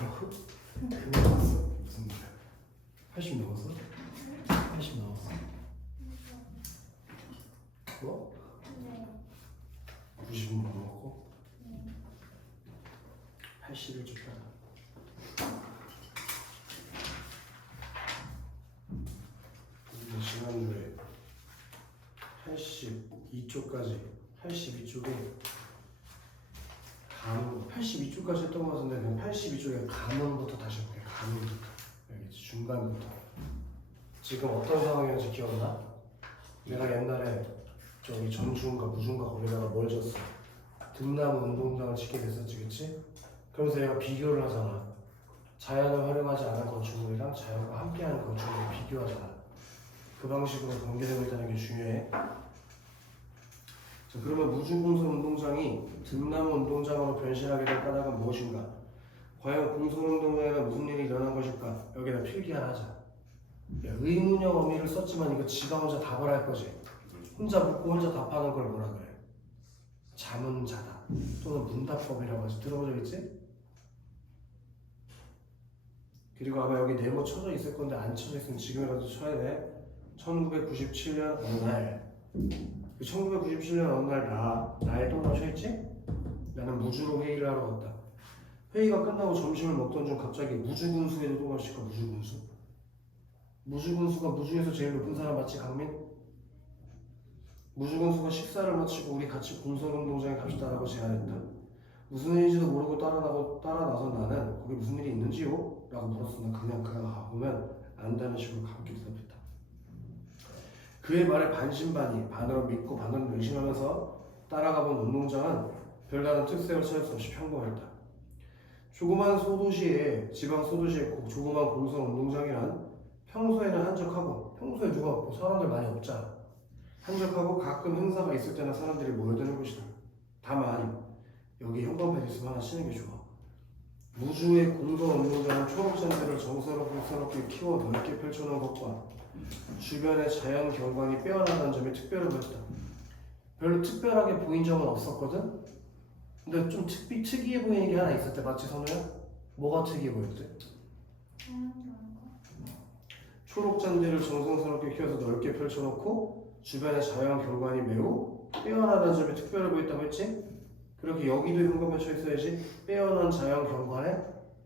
그거 봤어? 무슨 말이야? 80 넘었어? 80 넘었어? 뭐? 90은 넘었고 80을 줬다. 우리 지난주에 82쪽까지 82쪽에 가문 82쪽까지 했던 것 같은데 그냥 82쪽에 가문부터 다시 볼게요. 가문부터 여기 중간부터. 지금 어떤 상황이었는지 기억나? 내가 옛날에 저기 전주인가 무주인가 거기다가 뭘 줬어? 등나무 운동장을 짓게 됐었지, 그치? 그러면서 얘가 비교를 하잖아. 자연을 활용하지 않은 건축물이랑 자연과 함께하는 건축물을 비교하잖아. 그 방식으로 전개되고 있다는 게 중요해. 자, 그러면 무주공설 운동장이 등나무 운동장으로 변신하게 된 까닭은 무엇인가? 과연 공설 운동장에는 무슨 일이 일어난 것일까? 여기다 필기 하나 하자. 야, 의문형 어미를 썼지만 이거 지가 혼자 답을 할 거지. 혼자 묻고 혼자 답하는 걸 뭐라 그래? 자문자답 또는 문답법이라고 하지. 들어본 적 있지? 그리고 아마 여기 네모 쳐져 있을 건데 안 쳐져 있으면 지금이라도 쳐야 돼. 1997년 어느 날 1997년 어느 날 나의 동네에 쳐있지? 나는 무주로 회의를 하러 갔다. 회의가 끝나고 점심을 먹던 중 갑자기 무주군수에도 동감시켜. 무주군수? 무주군수가 무주에서 제일 높은 사람 맞지, 강민? 무주군수가 식사를 마치고 우리 같이 공설운동장에 갑시다라고 제안했다. 무슨 일인지도 모르고 따라 나선 나는 거기 무슨 일이 있는지요? 라고 물었어. 난 그냥 가보면 안다는 식으로 가볍게 대답했다. 그의 말에 반신반의, 반으로 믿고 반으로 의심하면서 따라가본 운동장은 별다른 특색을 찾을 수 없이 평범했다. 조그만 소도시에 지방 소도시에 조그만 공설 운동장이란 평소에는 한적하고 평소에 누가 뭐 사람들 많이 없잖아. 한적하고 가끔 행사가 있을 때나 사람들이 모여드는 곳이다. 다만 여기 형광펜 있으면 하나 치는 게 좋아. 무주의 공설 운동장은 초록잔디를 정스럽게 키워 넓게 펼쳐놓은 것과 주변의 자연 경관이 빼어나다는 점이 특별해 보였다. 별로 특별하게 보인 점은 없었거든? 근데 좀 특이해 보이는 게 하나 있었대. 맞지, 선우야? 뭐가 특이해 보였대? 초록잔디를 정성스럽게 키워서 넓게 펼쳐놓고 주변의 자연 경관이 매우 빼어나다는 점이 특별해 보였다고 했지? 그렇게 여기도 현관에 쳐 있어야지. 빼어난 자연 경관에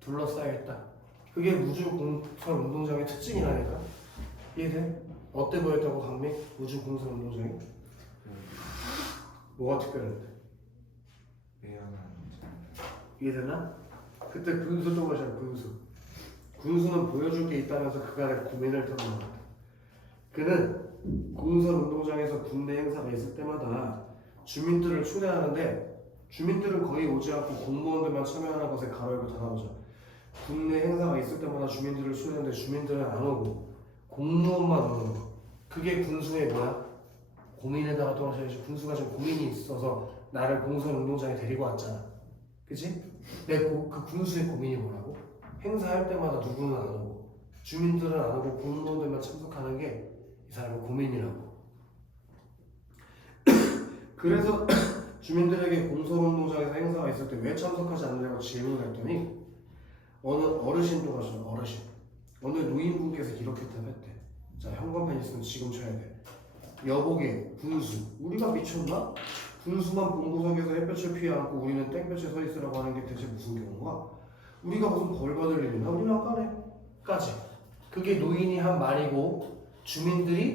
둘러싸여있다. 그게 무주 공설 운동장의 특징이라니까. 이해돼? 어때 보였다고, 강민? 무주 공설 운동장이? 뭐가 특별한데? 이해되나? 그때 군수 또 마셔. 군수는 보여줄 게 있다면서 그간의 고민을 털어놓았다. 그는 공설 운동장에서 군내 행사가 있을 때마다 주민들을 초대하는데 주민들은 거의 오지 않고 공무원들만 참여하는 것에 가로열고 닫아보자. 군내 행사가 있을 때마다 주민들을 초대하는데 주민들은 안 오고 공무원만 오는 거. 그게 군수의 뭐야? 고민에다가 또 하셔야지. 군수가 지금 고민이 있어서 나를 공설 운동장에 데리고 왔잖아. 그치? 그 군수의 고민이 뭐라고? 행사할 때마다 누구는 안 오고 주민들은 안 오고 공무원들만 참석하는 게 이 사람의 고민이라고. 그래서 주민들에게 공설운동장에서 행사가 있을 때 왜 참석하지 않느냐고 질문을 했더니 어느 어르신도 가서 어느 노인분께서 이렇게 대답했대. 자, 현관펜 있으면 지금 쳐야 돼. 여보게 군수, 우리가 미쳤나? 군수만 본구석에서 햇볕을 피해 앉고 우리는 땡볕에 서 있으라고 하는 게 대체 무슨 경우가? 우리가 무슨 벌 받을 일이나? 우리는 아까네 까지. 그게 노인이 한 말이고 주민들이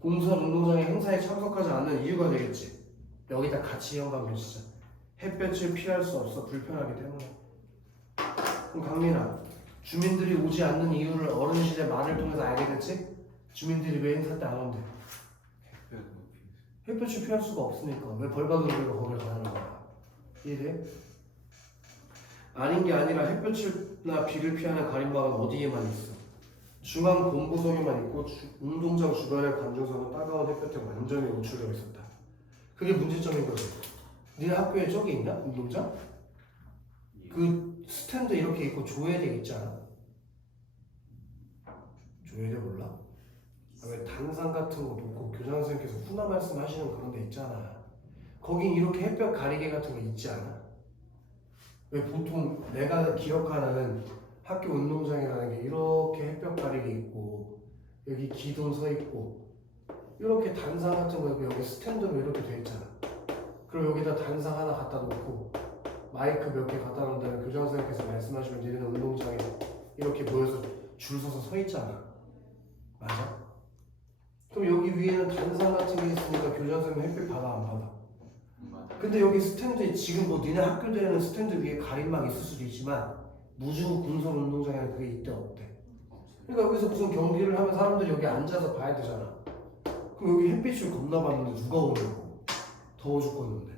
공설 운동장의 행사에 참석하지 않는 이유가 되겠지. 여기다 같이 현관펜 치자. 햇볕을 피할 수 없어. 불편하기 때문에. 그럼 강민아, 주민들이 오지 않는 이유를 어르신의 말을 통해서 알게 됐지? 주민들이 왜 행사 때 안 온대? 햇볕을 피할 수가 없으니까. 왜 벌 받은 우리가 거기를 가는 거야? 이해돼? 아닌 게 아니라 햇볕이나 비를 피하는 가림막은 어디에만 있어? 중앙 본부석에만 있고 운동장 주변의 관중석은 따가운 햇볕에 완전히 노출되어 있었다. 그게 문제점인 거지. 니네 학교에 저기 있나? 운동장? 그 스탠드 이렇게 있고 조회대 있지 않아? 조회대 몰라? 왜 단상 같은 거 놓고 교장 선생님께서 훈화 말씀하시는 그런 데 있잖아. 거긴 이렇게 햇볕 가리개 같은 거 있지 않아? 왜 보통 내가 기억하는 학교 운동장이라는 게 이렇게 햇볕 가리개 있고 여기 기둥 서 있고 이렇게 단상 같은 거 여기 스탠드로 이렇게 돼 있잖아. 그럼 여기다 단상 하나 갖다 놓고 마이크 몇 개 갖다 놓은 다음에 교장 선생님께서 말씀하시면 얘는 운동장에 이렇게 모여서 줄 서서 서 있잖아. 맞아? 그럼 여기 위에는 단상 같은 게 있으니까 교장 선생님 햇빛 받아 안 받아? 근데 여기 스탠드에 지금 뭐 니네 학교들에는 스탠드 위에 가림막 있을 수도 있지만 무주 군설 운동장에는 그게 있대 없대? 그러니까 여기서 무슨 경기를 하면 사람들이 여기 앉아서 봐야 되잖아. 그럼 여기 햇빛을 겁나 받는데 누가 오냐고. 더워 죽겠는데.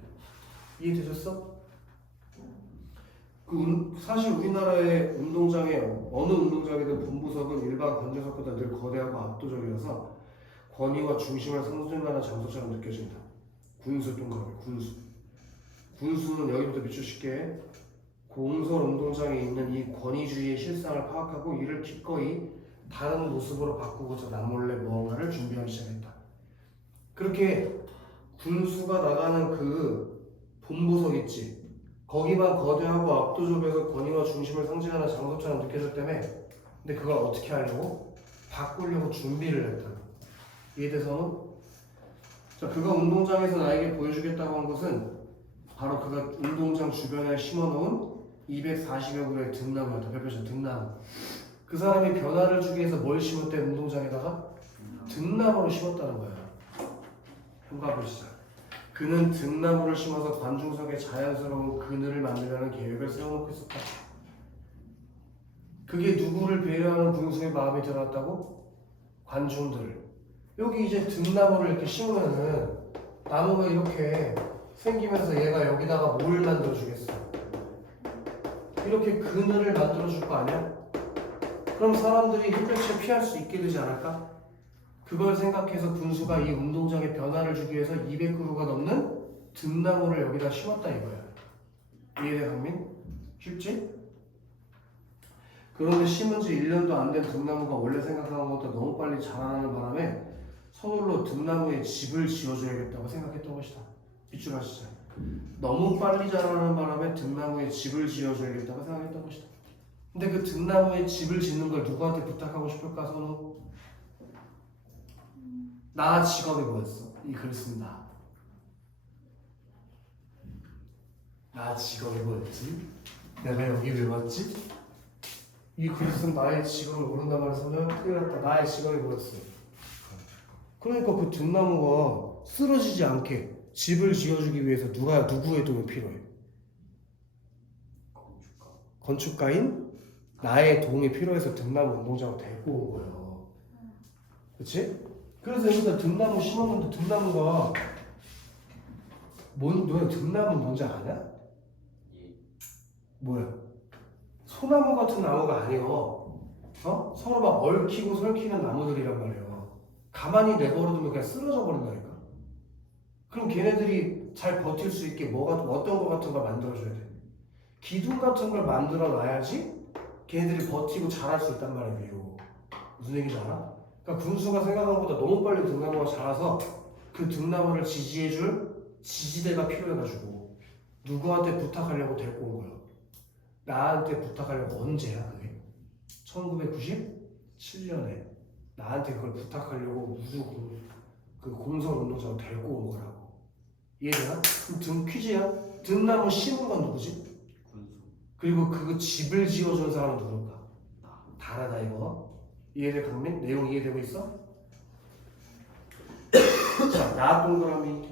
이해되셨어? 사실 우리나라의 운동장에 어느 운동장이든 본부석은 일반 관제석보다 늘 거대하고 압도적이라서 권위와 중심을 상징하는 장소처럼 느껴진다. 군수 동그라미 군수. 군수는 여기부터 밑줄 칠게. 공설 운동장에 있는 이 권위주의의 실상을 파악하고 이를 기꺼이 다른 모습으로 바꾸고자 남몰래 무언가를 준비하기 시작했다. 그렇게 군수가 나가는 그 본부석 있지. 거기만 거대하고 압도적에서 권위와 중심을 상징하는 장소처럼 느껴졌다며. 근데 그걸 어떻게 하려고? 바꾸려고 준비를 했다. 이해돼서? 자, 그가 운동장에서 나에게 보여주겠다고 한 것은 바로 그가 운동장 주변에 심어놓은 240여 그루의 등나무였다. 별표죠. 등나무. 그 사람이 변화를 주기 위해서 뭘 심었대? 운동장에다가? 등나무를 심었다는 거야. 한번 보시죠. 그는 등나무를 심어서 관중석에 자연스러운 그늘을 만들려는 계획을 세워놓고 있었다. 그게 누구를 배려하는 군수의 마음이 들어왔다고? 관중들. 여기 이제 등나무를 이렇게 심으면은 나무가 이렇게 생기면서 얘가 여기다가 뭘 만들어주겠어? 이렇게 그늘을 만들어줄 거 아니야? 그럼 사람들이 햇볕을 피할 수 있게 되지 않을까? 그걸 생각해서 군수가 이 운동장에 변화를 주기 위해서 200그루가 넘는 등나무를 여기다 심었다 이거야. 이해돼 강민? 쉽지? 그런데 심은 지 1년도 안 된 등나무가 원래 생각한 것보다 너무 빨리 자라나는 바람에 서둘러 등나무에 집을 지어줘야겠다고 생각했던 것이다. 밑줄 하시죠. 너무 빨리 자라나는 바람에 등나무에 집을 지어줘야겠다고 생각했던 것이다. 근데 그 등나무에 집을 짓는 걸 누구한테 부탁하고 싶을까 선우? 나 직업이 뭐였어? 이 글을 쓴다. 나 직업이 뭐였지? 내가 여기 왜 왔지? 이 글을 쓴 나의 직업을 모른단 말이야. 큰일 났다. 나의 직업이 뭐였어? 그러니까 그 등나무가 쓰러지지 않게 집을 지어주기 위해서 누구의 도움이 필요해? 건축가인? 나의 도움이 필요해서 등나무 운동장을 데리고 온 거예요. 그치? 그래서 여기다 등나무 심었는데 등나무가 너네 등나무 뭔지 아냐? 뭐야? 소나무 같은 나무가 아니여. 서로 막 얽히고 설키는 나무들이란 말이에요. 가만히 내버려두면 그냥 쓰러져 버린다니까. 그럼 걔네들이 잘 버틸 수 있게 어떤 거 같은 걸 만들어줘야 돼. 기둥 같은 걸 만들어 놔야지 걔네들이 버티고 자랄 수 있단 말이야 위로. 무슨 얘기인지 알아? 그러니까 군수가 생각한 것보다 너무 빨리 등나무가 자라서 그 등나무를 지지해줄 지지대가 필요해가지고 누구한테 부탁하려고 데리고 온 거야. 나한테 부탁하려고. 언제야 그게? 1997년에 나한테 그걸 부탁하려고 그 공설 운동장을 데리고 온 거라고. 이해되나? 그럼 퀴즈야. 등나무 심은 건 누구지? 군수. 그리고 그 집을 지어준 사람은 누굴까? 다르다 이거. 이해돼 강민? 내용 이해되고 있어? 자, 나 동그라미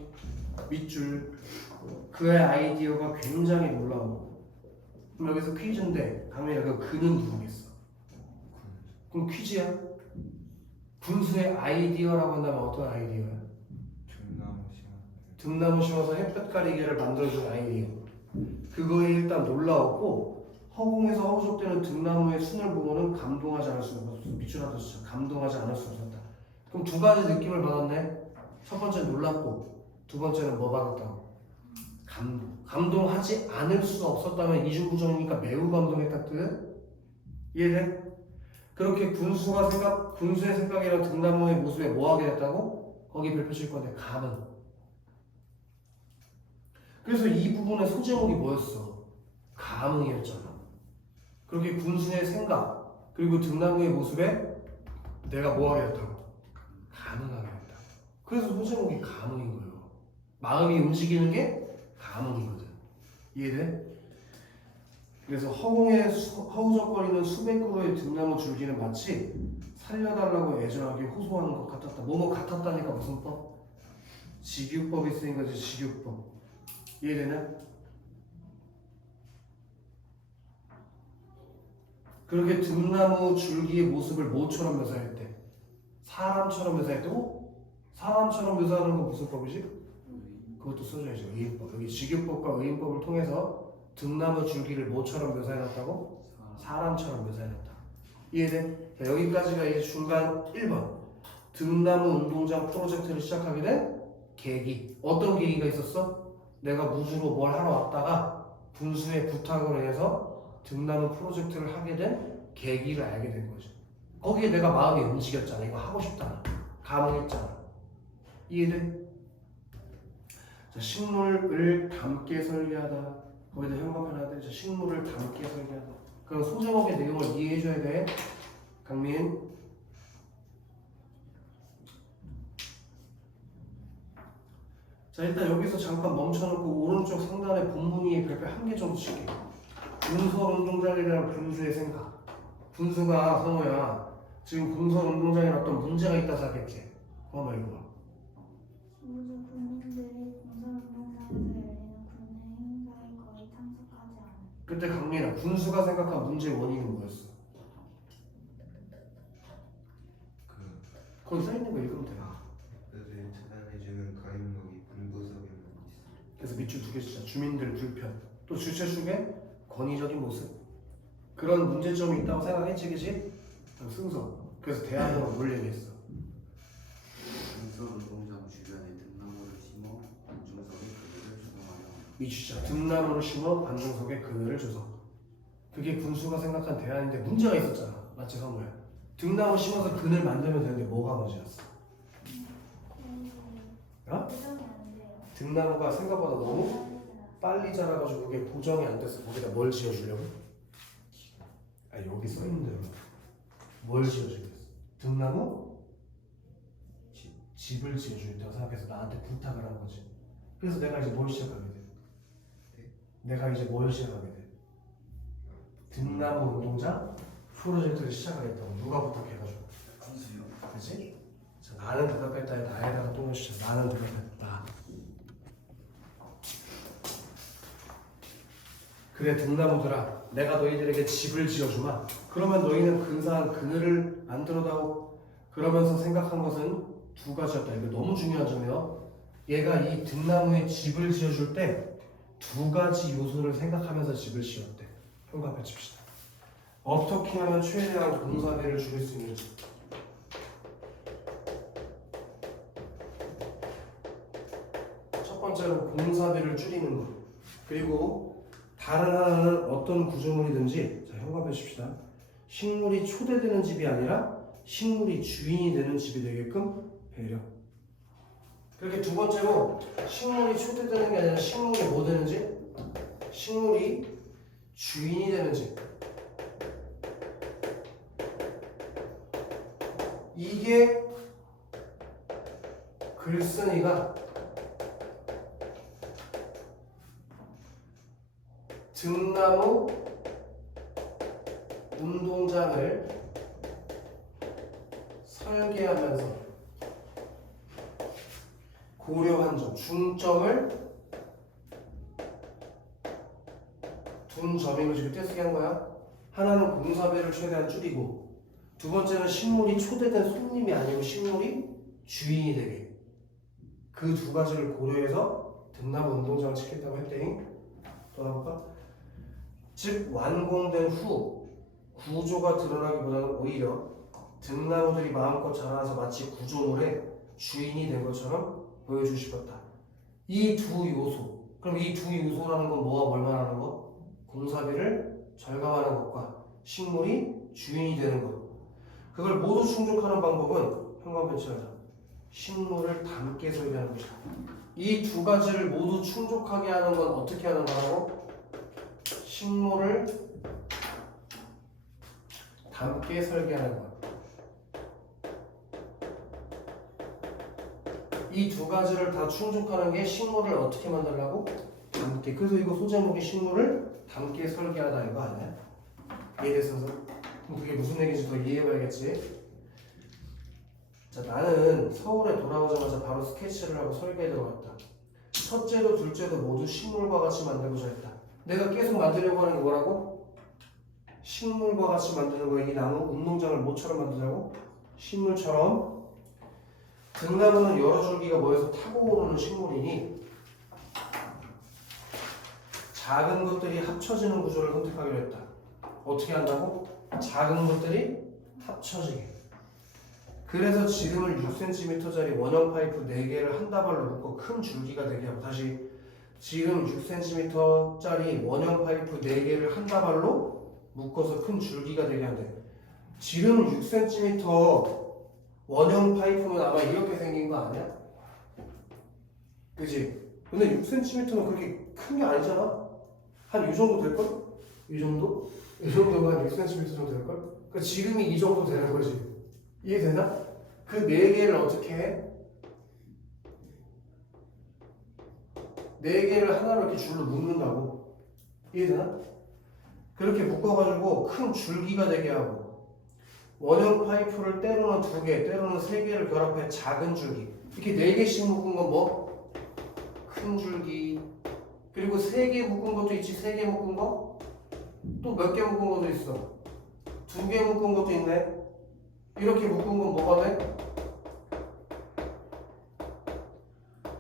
밑줄. 그의 아이디어가 굉장히 놀라워. 그럼 여기서 퀴즈인데 강민아 그는 누구겠어? 그럼 퀴즈야. 군수의 아이디어라고 한다면 어떤 아이디어야? 등나무 심어서 햇볕 가리개를 만들어준 아이디어. 그거에 일단 놀라웠고 허공에서 허우적대는 등나무의 순을 보고는 감동하지 않을 수 없었어. 밑줄하듯 감동하지 않을 수 없었다. 그럼 두 가지 느낌을 받았네. 첫 번째는 놀랐고 두 번째는 뭐 받았다고? 감동하지 않을 수 없었다면 이중부정이니까 매우 감동했다 뜻? 이해돼? 그렇게 군수의 생각이랑 등나무의 모습에 뭐 하게 됐다고? 거기 별표 칠 건데 감은. 그래서 이 부분의 소제목이 뭐였어? 감흥이었잖아. 그렇게 군수의 생각 그리고 등나무의 모습에 내가 뭐 하게 했다고? 감흥하게 했다. 그래서 소제목이 감흥인 거예요. 마음이 움직이는 게 감흥이거든. 이해돼? 그래서 허우적거리는 수백 그루의 등나무 줄기는 마치 살려달라고 애절하게 호소하는 것 같았다. 뭐뭐 같았다니까 무슨 법? 직유법이 쓰인 거지. 직유법. 이해되냐? 그렇게 등나무 줄기의 모습을 뭐처럼 묘사할 때? 사람처럼 묘사할 때? 사람처럼 묘사하는 건 무슨 법이지? 그것도 써줘야죠. 의인법. 여기 직유법과 의인법을 통해서 등나무 줄기를 뭐처럼 묘사해놨다고? 사람처럼 묘사해놨다. 이해돼? 자, 여기까지가 이제 중간 1번. 등나무 운동장 프로젝트를 시작하게 된 계기. 어떤 계기가 있었어? 내가 무주로 뭘 하러 왔다가 군수의 부탁으로 인해서 등나무 프로젝트를 하게 된 계기를 알게 된 거죠. 거기에 내가 마음이 움직였잖아. 이거 하고 싶다. 감흥했잖아. 이해돼? 자, 식물을 담게 설계하다. 거기다 형광펜 하되 식물을 담게 설계하다. 그럼 소제목의 내용을 이해해줘야 돼. 강민. 자, 일단 여기서 잠깐 멈춰놓고 오른쪽 상단에 본문이 별표 한 개 정도 칠게. 군설운동장이라는 군수의 생각. 군수가 성호야 지금 군설운동장에 어떤 문제가 있다 생각했지? 한번 읽어봐. 모두 군인들이 군사운동장에서 열리는 군의 행사에 거의 참석하지 않아. 그때 강민아 군수가 생각한 문제의 원인은 뭐였어? 거기 써있는 거 읽으면 돼. 그들을 차단해주는 가림막이 군부석에만 있어. 그래서 밑줄 두 개 진짜 주민들 불편 또 주최 측의 권위적인 모습 그런 문제점이 있다고 생각했지 그치? 승서 그래서 대안으로 뭘 얘기했어? 군설운동장 주변에 등나무를 심어 관중석에 그늘을 조성하여 이 주자 등나무를 심어 관중석에 그늘을 조성 그게 군수가 생각한 대안인데 문제가 있었잖아 맞지 성우야? 등나무 심어서 그늘 만들면 되는데 뭐가 문제였어? 어? 고정이 안 돼요. 등나무가 생각보다 너무 빨리 자라가지고 그게 고정이 안 됐어. 거기다 뭘 지어주려고? 아 여기 써있는 대로 뭘 지어주겠어? 등나무? 집을 지어주겠다고 생각해서 나한테 부탁을 한 거지. 그래서 내가 이제 뭘 시작하게 돼? 내가 이제 뭘 시작하게 돼? 등나무 운동장 프로젝트를 시작하겠다고 누가 부탁해가지고 군수요. 그치? 자, 나는 대답했다 해 나에다가 또 넣으시죠. 나는 대답했다. 그래 등나무들아 내가 너희들에게 집을 지어주마. 그러면 너희는 근사한 그늘을 만들어다오. 그러면서 생각한 것은 두 가지였다. 이거 너무 중요한 점이에요. 얘가 이 등나무에 집을 지어줄 때 두 가지 요소를 생각하면서 집을 지었대. 평가해 칩시다. 어떻게 하면 최대한 공사비를 줄일 수 있는지. 첫 번째로 공사비를 줄이는 것. 그리고 다른 하나는 어떤 구조물이든지 자 형광펜 칩시다. 식물이 초대되는 집이 아니라 식물이 주인이 되는 집이 되게끔 배려. 그렇게 두 번째로 식물이 초대되는 게 아니라 식물이 뭐 되는지? 식물이 주인이 되는 집. 이게 글쓴이가 등나무 운동장을 설계하면서 고려한 점, 중점을 둔 점이고 지금 떼쓰기 한 거야. 하나는 공사비를 최대한 줄이고 두 번째는 식물이 초대된 손님이 아니고 식물이 주인이 되게 그 두 가지를 고려해서 등나무 운동장을 짓겠다고 했더니 또 해볼까? 즉 완공된 후 구조가 드러나기보다는 오히려 등나무들이 마음껏 자라나서 마치 구조물의 주인이 된 것처럼 보여주고 싶었다. 이 두 요소. 그럼 이 두 요소라는 건 뭐와 뭘 말하는 거? 공사비를 절감하는 것과 식물이 주인이 되는 것. 그걸 모두 충족하는 방법은 형광펜 칠하자. 식물을 담게 설계하는 것이다. 이 두 가지를 모두 충족하게 하는 건 어떻게 하는 거라고? 식물을 담게 설계하는 거야. 이 두 가지를 다 충족하는 게 식물을 어떻게 만들라고? 담게. 그래서 이거 소제목이 식물을 담게 설계하다 이거 아니야? 이해됐어서? 그럼 그게 무슨 얘기인지 더 이해해봐야겠지? 자, 나는 서울에 돌아오자마자 바로 스케치를 하고 설계에 들어갔다. 첫째도 둘째도 모두 식물과 같이 만들고자 했다. 내가 계속 만들려고 하는 게 뭐라고? 식물과 같이 만드는 거야. 이 나무 운동장을 뭐처럼 만들자고? 식물처럼. 등나무는 여러 줄기가 모여서 타고 오르는 식물이니 작은 것들이 합쳐지는 구조를 선택하기로 했다. 어떻게 한다고? 작은 것들이 합쳐지게. 그래서 지름을 6cm짜리 원형 파이프 4개를 한 다발로 묶어 큰 줄기가 되게 하고, 다시 지름 6cm짜리 원형 파이프 4개를 한 다발로 묶어서 큰 줄기가 되게 한대. 지름 6cm 원형 파이프는 아마 이렇게 생긴 거 아니야? 그지? 근데 6cm는 그렇게 큰 게 아니잖아? 한 이 정도 될걸? 이 정도? 이 정도가 한 6cm 정도 될걸? 그러니까 지름이 이 정도 되는 거지. 이해되나? 그 4개를 어떻게 해? 4개를 하나로 이렇게 줄로 묶는다고. 이해되나? 그렇게 묶어가지고 큰 줄기가 되게 하고, 원형 파이프를 때로는 2개, 때로는 3개를 결합해 작은 줄기. 이렇게 4개씩 묶은 건 뭐? 큰 줄기. 그리고 3개 묶은 것도 있지. 3개 묶은 거? 또 몇 개 묶은 것도 있어. 2개 묶은 것도 있네. 이렇게 묶은 건 뭐가 돼?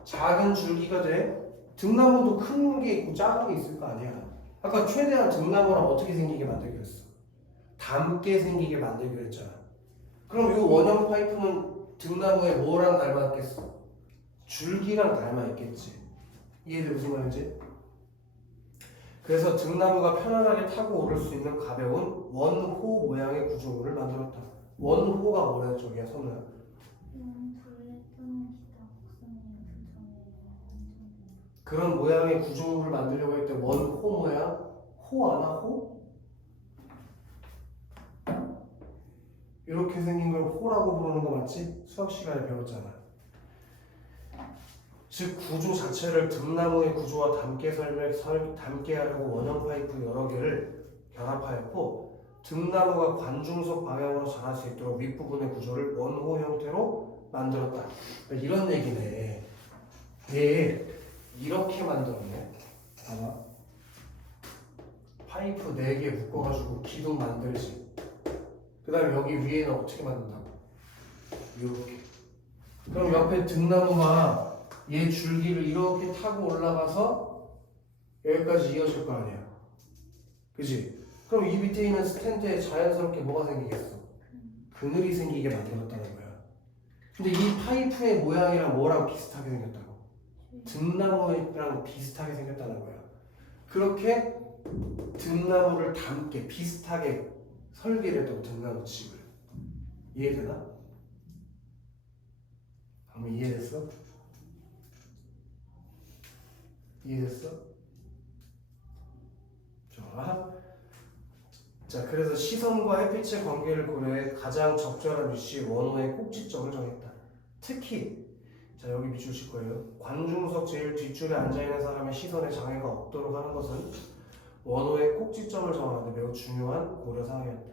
작은 줄기가 돼. 등나무도 큰 게 있고 작은 게 있을 거 아니야. 아까 최대한 등나무랑 어떻게 생기게 만들기로 했어? 담게 생기게 만들기로 했잖아. 그럼 이 원형 파이프는 등나무에 뭐랑 닮아있겠어? 줄기랑 닮아있겠지. 이해돼 무슨 말인지? 그래서 등나무가 편안하게 타고 오를 수 있는 가벼운 원호 모양의 구조물을 만들었다. 원호가 뭐래 저기야 선우야? 둘레 또는 기타 곡선의 부정의 그런 모양의 구조물을 만들려고 할 때 원호 모양? 호 아나 호? 이렇게 생긴 걸 호라고 부르는 거 맞지? 수학 시간에 배웠잖아. 즉 구조 자체를 등나무의 구조와 담게 담게 하려고 원형 파이프 여러 개를 결합하였고, 등나무가 관중석 방향으로 자랄 수 있도록 윗부분의 구조를 원호 형태로 만들었다. 그러니까 이런 얘기네. 얘 이렇게 만들었네. 봐봐. 파이프 4개 묶어가지고 기둥 만들지. 그 다음에 여기 위에는 어떻게 만든다고? 이렇게. 그럼 옆에 등나무가 얘 줄기를 이렇게 타고 올라가서 여기까지 이어질 거 아니야. 그지? 그럼 이 밑에 있는 스탠드에 자연스럽게 뭐가 생기겠어? 그늘이 생기게 만들었다는 거야. 근데 이 파이프의 모양이랑 뭐랑 비슷하게 생겼다고? 등나무랑 비슷하게 생겼다는 거야. 그렇게 등나무를 담게 비슷하게 설계를 했다고. 등나무 집을. 이해되나? 한번 이해됐어? 이해됐어? 좋아. 자, 그래서 시선과 햇빛의 관계를 고려해 가장 적절한 위치의 원호의 꼭지점을 정했다. 특히 자, 여기 비추실 거예요. 관중석 제일 뒷줄에 앉아있는 사람의 시선에 장애가 없도록 하는 것은 원호의 꼭지점을 정하는 데 매우 중요한 고려사항이었다.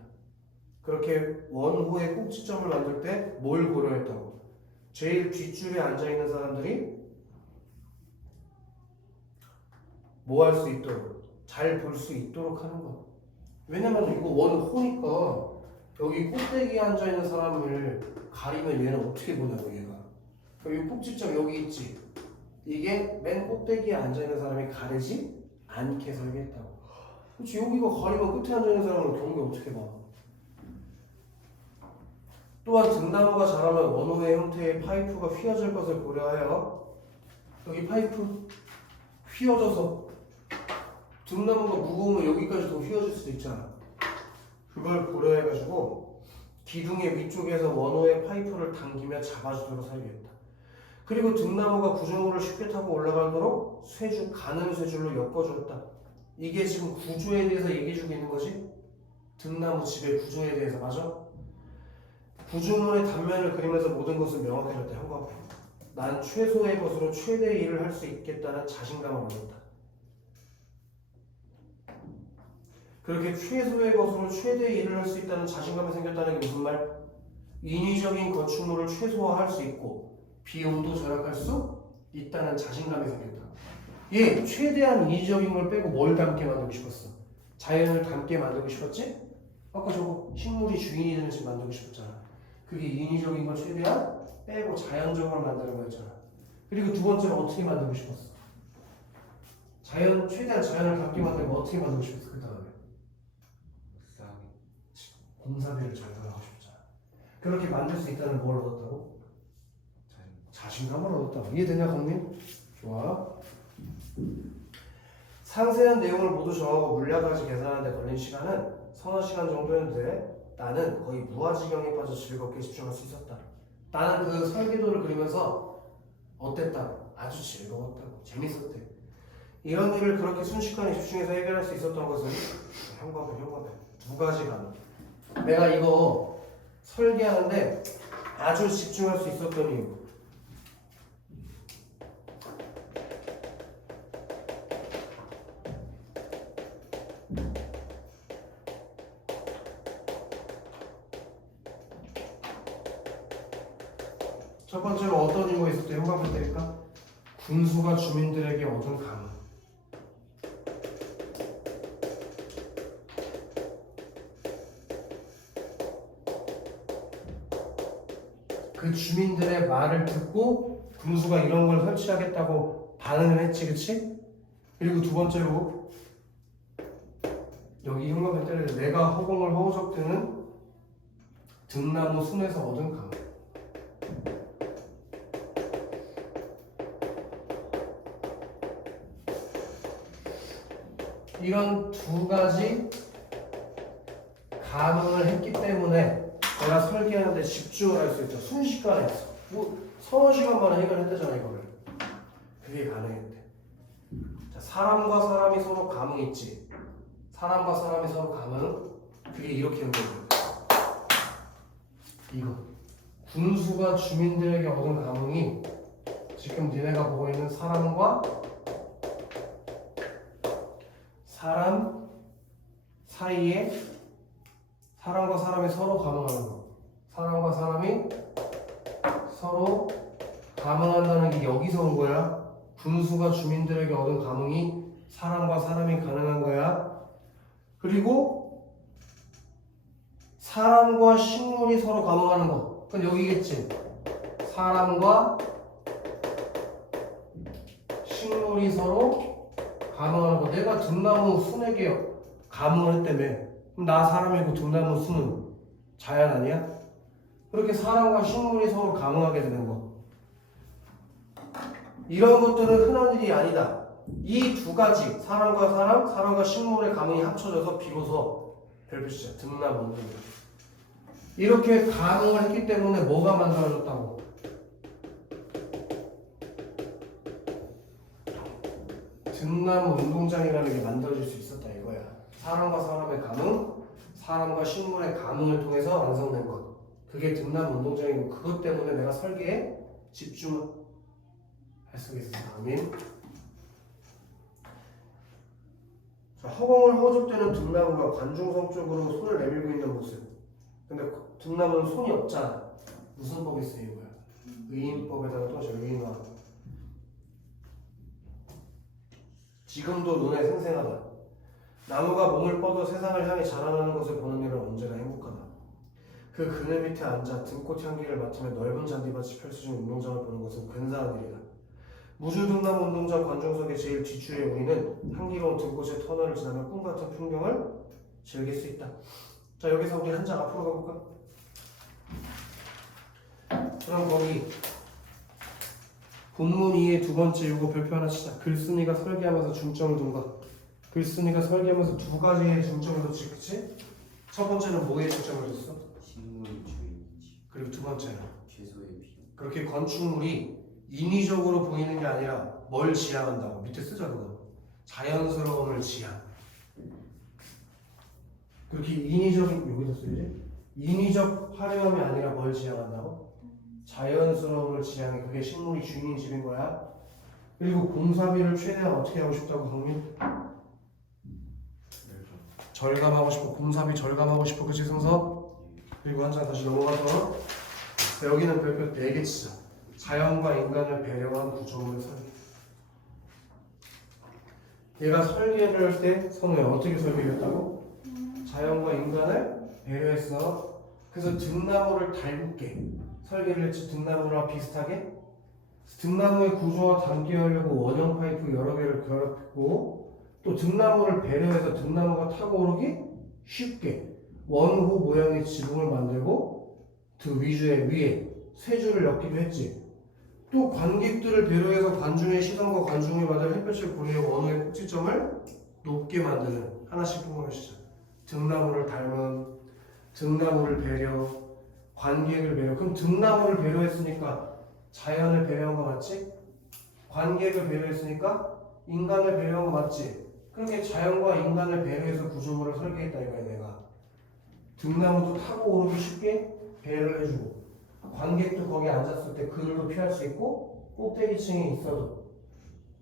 그렇게 원호의 꼭지점을 만들 때 뭘 고려했다고? 제일 뒷줄에 앉아있는 사람들이 뭐 할 수 있도록, 잘 볼 수 있도록 하는 거. 왜냐면 이거 원호니까 여기 꼭대기에 앉아있는 사람을 가리면 얘는 어떻게 보냐고. 얘가 이 꼭지점 여기 있지. 이게 맨 꼭대기에 앉아있는 사람이 가리지 않게 설계했다고. 그렇지. 여기가 가리면 끝에 앉아있는 사람은 경계 어떻게 봐. 또한 등나무가 자라면 원호의 형태의 파이프가 휘어질 것을 고려하여 여기 파이프 휘어져서 등나무가 무거우면 여기까지 더 휘어질 수도 있잖아. 그걸 고려해가지고 기둥의 위쪽에서 원호의 파이프를 당기며 잡아주도록 설계했다. 그리고 등나무가 구조물을 쉽게 타고 올라가도록 쇠줄, 가는 쇠줄로 엮어주었다. 이게 지금 구조에 대해서 얘기해주고 있는 거지? 등나무 집의 구조에 대해서. 맞아? 구조물의 단면을 그리면서 모든 것을 명확해졌다. 형광펜. 난 최소의 것으로 최대의 일을 할 수 있겠다는 자신감을 얻었다. 그렇게 최소의 것으로 최대의 일을 할 수 있다는 자신감이 생겼다는 게 무슨 말? 인위적인 건축물을 최소화할 수 있고 비용도 절약할 수 있다는 자신감이 생겼다. 얘 최대한 인위적인 걸 빼고 뭘 담게 만들고 싶었어? 자연을 담게 만들고 싶었지? 아까 저거 식물이 주인이 되는 집 만들고 싶었잖아. 그게 인위적인 걸 최대한 빼고 자연적으로 만드는 거였잖아. 그리고 두 번째로 어떻게 만들고 싶었어? 최대한 자연을 담게 만들고 어떻게 만들고 싶었어? 그 다음에 싸게. 공사비를 절감하고 싶잖아. 그렇게 만들 수 있다는 뭘 얻었다고? 자신감을 얻었다고. 이해되냐, 강민? 좋아. 상세한 내용을 모두 정하고 물량까지 계산하는데 걸린 시간은 서너 시간 정도였는데 나는 거의 무아지경에 빠져 즐겁게 집중할 수 있었다. 나는 그 설계도를 그리면서 어땠다고? 아주 즐거웠다고. 재밌었대. 이런 일을 그렇게 순식간에 집중해서 해결할 수 있었던 것은 형광펜. 두 가지 가능. 내가 이거 설계하는데 아주 집중할 수 있었던 이유. 첫 번째로 어떤 이유가 있을 때 형광펜 때릴까? 군수가 주민들에게 얻은 감흥. 그 주민들의 말을 듣고 군수가 이런 걸 설치하겠다고 반응을 했지, 그치? 그리고 두 번째로 여기 형광펜 때릴 때 내가 허공을 허우적대는 등나무 순에서 얻은 감흥. 이런 두 가지 감흥을 했기 때문에 내가 설계하는데 집중을 할 수 있죠. 순식간에 했어. 뭐 서너 시간 만에 해결했대잖아 이거를. 그게 가능했대. 자, 사람과 사람이 서로 감흥 있지. 사람과 사람이 서로 감흥. 그게 이렇게 연결돼. 이거. 군수가 주민들에게 얻은 감흥이 지금 니네가 보고 있는 사람과 사람 사이에 사람과 사람이 서로 감흥하는 거. 사람과 사람이 서로 감흥한다는 게 여기서 온 거야. 군수가 주민들에게 얻은 감흥이 사람과 사람이 가능한 거야. 그리고 사람과 식물이 서로 감흥하는 거. 그건 여기겠지. 사람과 식물이 서로 감흥하는 거. 내가 등나무 순에게 감흥을 했다며. 그럼 나 사람이고 등나무 순은 자연 아니야? 그렇게 사람과 식물이 서로 감흥하게 되는 거. 이런 것들은 흔한 일이 아니다. 이 두 가지, 사람과 사람, 사람과 식물의 감흥이 합쳐져서 비로소 별빛이야. 등나무 운동. 이렇게 감흥을 했기 때문에 뭐가 만들어졌다고? 등나무 운동장이라는 게 만들어질 수 있었다 이거야. 사람과 사람의 감흥, 사람과 식물의 감흥을 통해서 완성된 것. 그게 등나무 운동장이고 그것 때문에 내가 설계에 집중할 수가 있습니다. 아멘. 자, 허공을 허접대는 등나무가 관중성 쪽으로 손을 내밀고 있는 모습. 근데 등나무는 손이 없잖아. 무슨 법이 쓰인 거야? 의인법에다가 또 의인화. 지금도 눈에 생생하다. 나무가 몸을 뻗어 세상을 향해 자라나는 것을 보는 일은 언제나 행복하다. 그 그늘 밑에 앉아 등꽃 향기를 맡으며 넓은 잔디밭이 펼쳐진 운동장을 보는 것은 근사한 일이다. 무주 등나무 운동장 관중석의 제일 뒷줄에 우리는 향기로운 등꽃의 터널을 지나며 꿈같은 풍경을 즐길 수 있다. 자, 여기서 우리 한 장 앞으로 가볼까? 그럼 거기 본문 2의 두 번째 요거 별표 하나 치자. 글쓴이가 설계하면서 중점을 둔 것. 글쓴이가 설계하면서 두 가지의 중점을 뒀지, 그치? 첫 번째는 뭐에 중점을 뒀어? 식물이 주인이지. 그리고 두 번째는 최소의 비용. 그렇게 건축물이 인위적으로 보이는 게 아니라 뭘 지향한다고? 밑에 쓰자 그거. 자연스러움을 지향. 그렇게 인위적인 여기다 써야지. 인위적 화려함이 아니라 뭘 지향한다고? 자연스러움을 지향해. 그게 식물이 주인인 집인 거야. 그리고 공사비를 최대한 어떻게 하고 싶다고 강민? 절감하고 싶어. 공사비 절감하고 싶어. 그치 승서? 그리고 한 장 다시 넘어가서 여기는 별표 4개 치자. 자연과 인간을 배려한 구조물을 설계. 얘가 설계를 할 때 선우야 어떻게 설계했다고? 자연과 인간을 배려했어. 그래서 등나무를 닮게 설계를 했지. 등나무랑 비슷하게 등나무의 구조와 닮게 하려고 원형 파이프 여러 개를 결합했고 또 등나무를 배려해서 등나무가 타고 오르기 쉽게 원호 모양의 지붕을 만들고 그 위에 세 줄을 엮기도 했지. 또 관객들을 배려해서 관중의 시선과 관중이 받을 햇볕을 보내 원호의 꼭지점을 높게 만드는 하나씩 뽑아시죠 등나무를 닮은, 등나무를 배려, 관객을 배려. 그럼 등나무를 배려했으니까 자연을 배려한 거 맞지? 관객을 배려했으니까 인간을 배려한 거 맞지? 그렇게 자연과 인간을 배려해서 구조물을 설계했다 이거야 내가. 등나무도 타고 오르기 쉽게 배려를 해주고 관객도 거기 앉았을 때 그늘도 피할 수 있고 꼭대기층에 있어도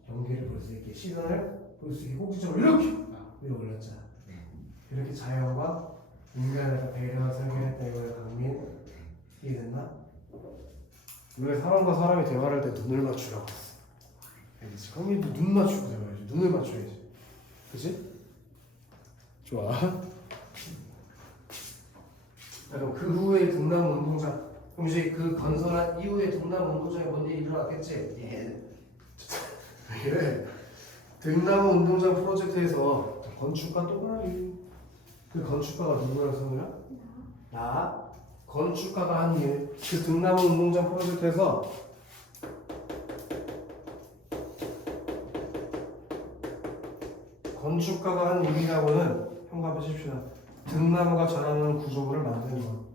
경계를 볼 수 있게 시선을 볼 수 있게 꼭지점을 이렇게 위로 올렸잖아. 이렇게 자연과 인간을 배려한 설계를 했다 이거야 강민. 이해됐나? 왜 사람과 사람이 대화를 할 때 눈을 맞추라고 했어? 알겠지? 강민도 눈 맞추고 대화해야지. 눈을 맞춰야지. 그치? 좋아. 그럼 그 후에 등나무 운동장. 그럼 이제 그 건설한 이후에 등나무 운동장에 뭔 일이 일어났겠지? 예. 왜? 등나무 운동장 프로젝트에서 건축가 또라이. 그 건축가가 누구야, 성우야? 나. 건축가가 한 일. 그 등나무 운동장 프로젝트에서 건축가가 한 일이라고는 평가하십시오. 등나무가 자라나는 구조물을 만드는 것.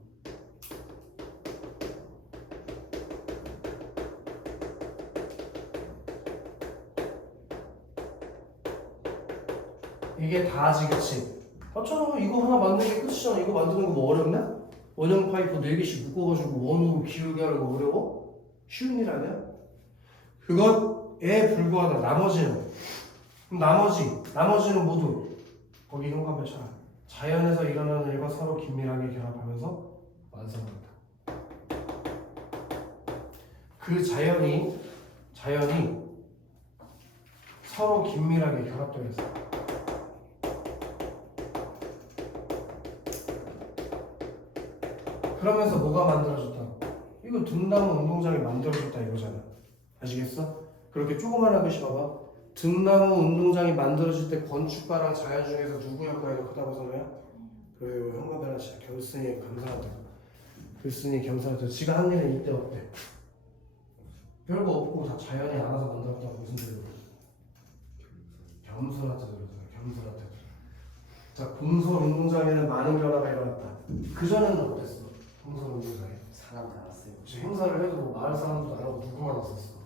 이게 다지, 그치? 맞잖아. 이거 하나 만드는 게 끝이잖아. 이거 만드는 거 뭐 어렵나? 원형 파이프 4개씩 묶어가지고 원으로 기울게 하는 거 어려워? 쉬운 일 아니야? 그것에 불과하다. 나머지는. 그럼 나머지는 모두 거기 현관에 쳐라. 자연에서 일어나는 일과 서로 긴밀하게 결합하면서 완성한다. 그 자연이 서로 긴밀하게 결합되어 있어. 그러면서 뭐가 만들어졌다? 이거 등나무 운동장이 만들어졌다 이거잖아. 아시겠어? 그렇게 조그만한 글씨 봐봐. 등나무 운동장이 만들어질 때 건축가랑 자연 중에서 누구 역할이 더 크다고 생각해요? 그리고 현관변화 씨 결승이 감사하다. 결승이 겸사하다. 지가 한 일은 이때 어때? 별거 없고 다 자연이 알아서 만들었다고 무슨 소리야? 겸손하다 그러잖아. 겸손하다. 자, 공설 운동장에는 많은 변화가 일어났다. 그 전에는 어땠어? 공설 운동장에 사람 나왔어요. 행사를 해도 뭐 마을 사람도 안 하고 누구만 왔었어?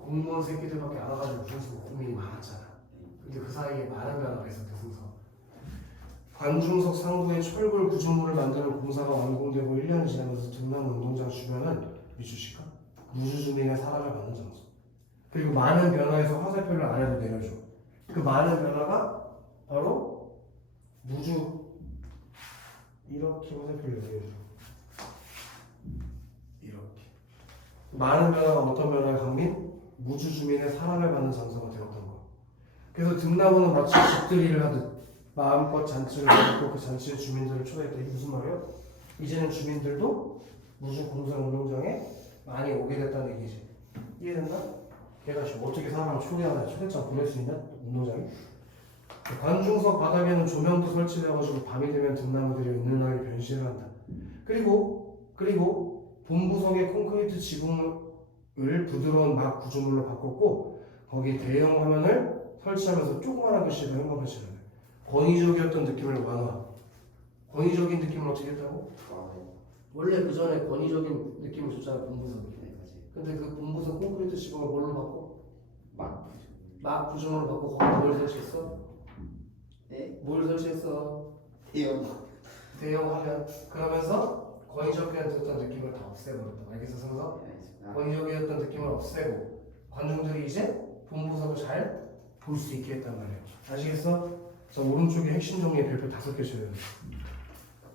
공무원 새끼들밖에 안 와가지고 무슨 고민이 많았잖아. 근데 그 사이에 많은 변화가 있었대. 승서. 관중석 상부의 철골 구조물을 만드는 공사가 완공되고 1년이 지나면서 등나무 운동장 주변은 미주시가 무주 주민의 사랑을 받는 장소. 그리고 많은 변화에서 화살표를 아래로 내려줘. 그 많은 변화가 바로 무주 이렇게 화살표를 내려줘. 이렇게 많은 변화가 어떤 변화에 강민? 무주 주민의 사랑을 받는 장소가 되었던 거야. 그래서 등나무는 마치 집들이를 하듯 마음껏 잔치를 하고 그 잔치에 주민들을 초대했다. 이게 무슨 말이야? 이제는 주민들도 무주 공설 운동장에 많이 오게 됐다는 얘기지. 이해됐나? 걔가 지금 어떻게 사람을 초대하나? 초대장 보낼 수 있나? 운동장에? 관중석 바닥에는 조명도 설치되어가지고 밤이 되면 등나무들이 은은하게 변신을 한다. 그리고 본부석의 콘크리트 지붕을 부드러운 막 구조물로 바꿨고 거기에 대형 화면을 설치하면서 조그마한 글씨로 현관을 칠한다. 권위적이었던 느낌을 완화. 권위적인 느낌을 어떻게 했다고? 원래 그 전에 권위적인 느낌을 줬잖아 본부석이. 근데 그 본부석 콘크리트 지붕을 뭘로 바꿔? 막 구조물로 바꿔 거기다 뭘 설치했어? 네? 뭘 설치했어? 대형. 대형 화면. 그러면서 권위적이었던 느낌을 다 없애버렸다. 알겠어, 성서? 권위적이었던 느낌을 없애고 관중들이 이제 본보사도 잘 볼 수 있게 했단 말이야. 아시겠어? 자, 오른쪽에 핵심 정리의 별표 5개 줘야 돼.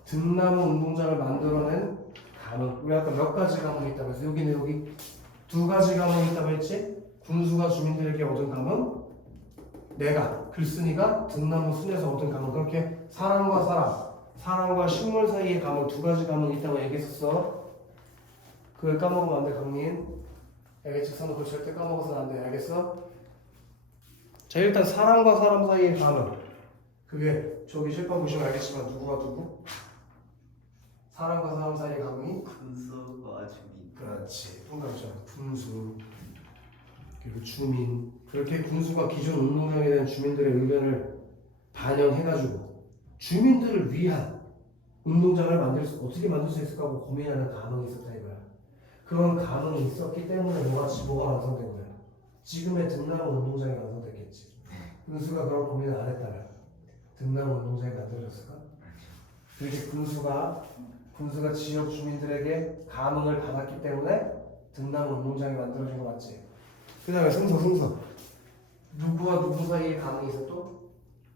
등나무 운동장을 만들어낸 가문. 우리 아까 몇 가지 가문이 있다고 했어? 여기는 여기 2가지 가문이 있다고 했지? 군수가 주민들에게 얻은 가문, 내가 글쓴이가 등나무 순에서 얻은 가문. 그렇게 사람과 사람, 사람과 식물 사이의 가문 2가지 가문이 있다고 얘기했었어. 그걸 까먹으면 안 돼, 강민. 알겠지? 선 그걸 절대 까먹어서는 안 돼. 알겠어? 자, 일단 사람과 사람 사이의 가문. 그게 저기 실판 보시면 알겠지만 누구와 누구? 사람과 사람 사이의 가문이 군수와 주민. 그렇지. 그렇죠. 군수 그리고 주민. 그렇게 군수가 기존 운동장에 대한 주민들의 의견을 반영해가지고 주민들을 위한 운동장을 어떻게 만들 수 있을까 하고 고민하는 가문이 있었다 이거야. 그런 가문이 있었기 때문에 뭐가 완성된 거야. 지금의 등나무 운동장이 완성됐겠지. 군수가 그런 고민을 안 했다면 등나무 운동장이 만들어졌을까? 그렇게 군수가 지역 주민들에게 감흥을 받았기 때문에 등나무 운동장이 만들어진 거 맞지? 그 다음에 승서 누구와 누구 사이에 감흥이 있어 또?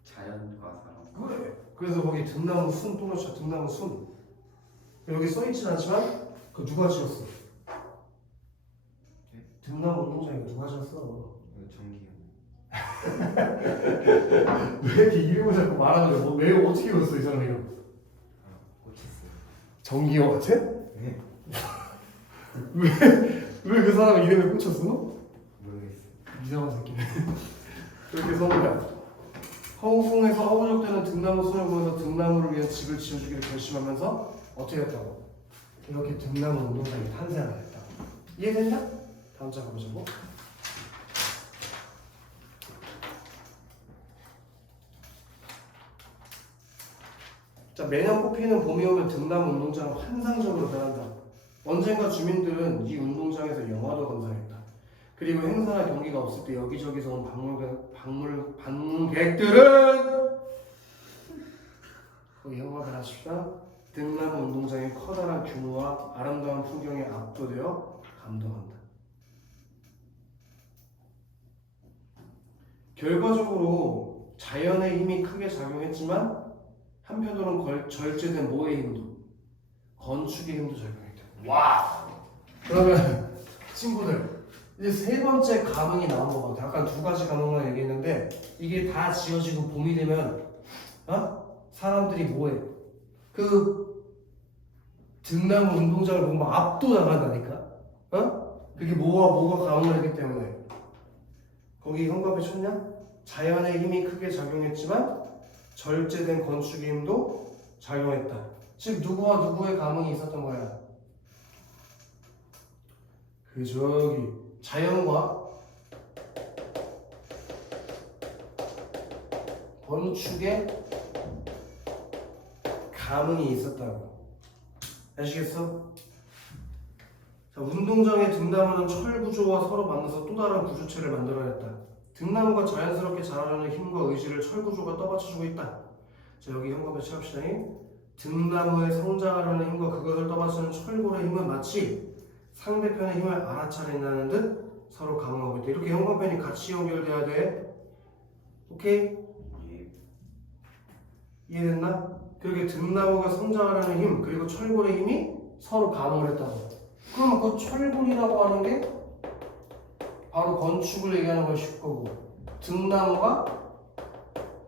자연과 사람. 그래. 그래서 거기 등나무 순 또 넣자. 등나무 순 여기 써있진 않지만 그 누가 지었어? 등나무 운동장 이거 누가 지었어? 정기요. 왜 이렇게 이름을 자꾸 말하는 거야? 왜 어떻게 외웠어 이 사람 이름? 꽂혔어요. 정기호 같아? 네. 왜 그 사람 이름에 꽂혔어? 모르겠어요. 이상한 새끼. 그렇게 선우야. 허우궁에서 허우적대는 등나무 순을 보면서 등나무를 위한 집을 지어주기를 결심하면서 어떻게 했다고? 이렇게 등나무 운동장이 탄생을 했다. 이해됐냐? 다음 장 가보자고. 자, 매년 꽃피는 봄이 오면 등나무 운동장은 환상적으로 변한다. 언젠가 주민들은 이 운동장에서 영화도 감상했다. 그리고 행사나 경기가 없을 때 여기저기서 온 방문객들은 거기 영화를 하십시다. 등나무 운동장의 커다란 규모와 아름다운 풍경에 압도되어 감동한다. 결과적으로 자연의 힘이 크게 작용했지만 한편으로는 절제된 뭐의 힘도? 건축의 힘도 작용했다. 와! 그러면 친구들 이제 3번째 가문이 나온 거 같아. 아까 2가지 가문만 얘기했는데 이게 다 지어지고 봄이 되면 사람들이 뭐해? 그 등나무 운동장을 보면 압도당한다니까. 그게 뭐가 가문을 했기 때문에. 거기 현관에 쳤냐? 자연의 힘이 크게 작용했지만 절제된 건축의 힘도 작용했다. 즉 누구와 누구의 가문이 있었던 거야? 그 저기 자연과 건축의 가문이 있었다고. 아시겠어? 자, 운동장의 등나무는 철 구조와 서로 만나서 또 다른 구조체를 만들어냈다. 등나무가 자연스럽게 자라려는 힘과 의지를 철 구조가 떠받쳐주고 있다. 자, 여기 현관에 취합시다. 등나무의 성장하려는 힘과 그것을 떠받치는 철골의 힘은 마치 상대편의 힘을 알아차린다는 듯 서로 감응하고 있다. 이렇게 현관편이 같이 연결돼야 돼. 오케이? 예. 이해됐나? 그렇게 등나무가 성장하려는 힘 그리고 철골의 힘이 서로 감응을 했다고. 그럼 그 철골이라고 하는 게 바로 건축을 얘기하는 것일 거고, 등나무가